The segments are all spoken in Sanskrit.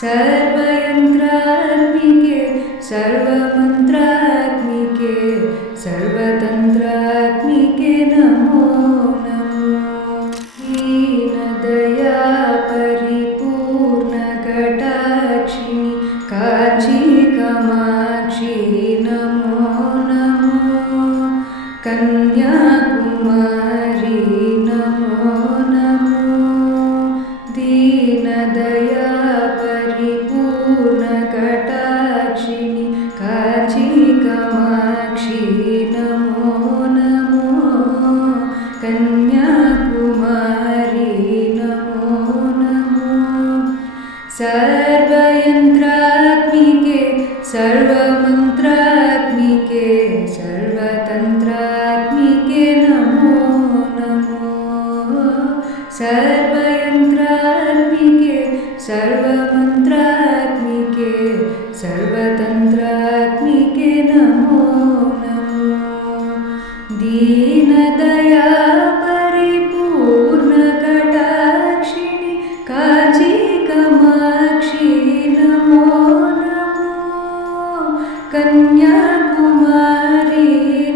सर्वयन्त्रात्मिके सर्वमन्त्रात्मिके सर्वतन्त्रात्मिके नमो नमो। दीनदया परिपूर्णकटाक्षिणि काची कामाक्षि नमो नमो। कन्याकुमारी नमो नमो। दीनदया परिपूर्णकटाक्षिणि काची कामाक्षि नमो नमो। कन्याकुमारी नमो नमो। सर्वयन्त्रात्मिके सर्वमन्त्रात्मिके सर्वतन्त्रात्मिके नमो नमो। सर्वयन्त्रात्मिके सर्वमन्त्रात्मिके सर्वतन्त्रात्मिके नमो नमो। दीनदया परिपूर्णकटाक्षिणि काची कामाक्षि नमो नमो। कन्याकुमारी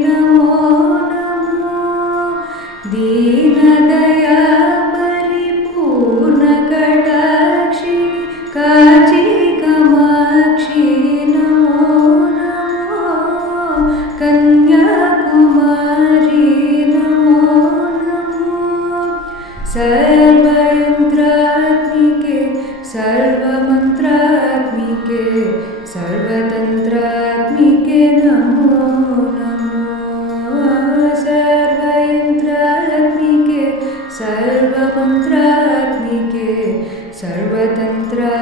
नमो नमो। दीनदया परिपूर्णकटाक्षिणि काची कामाक्षि नमो नमो। कन्याकुमारी नमो नमो। सर्वयन्त्रात्मिके सर्वमन्त्रात्मिके सर्वतन्त्रात्मिके नमो नमो। सर्वयन्त्रात्मिके सर्वमन्त्रात्मिके सर्वतन्त्रात्मिके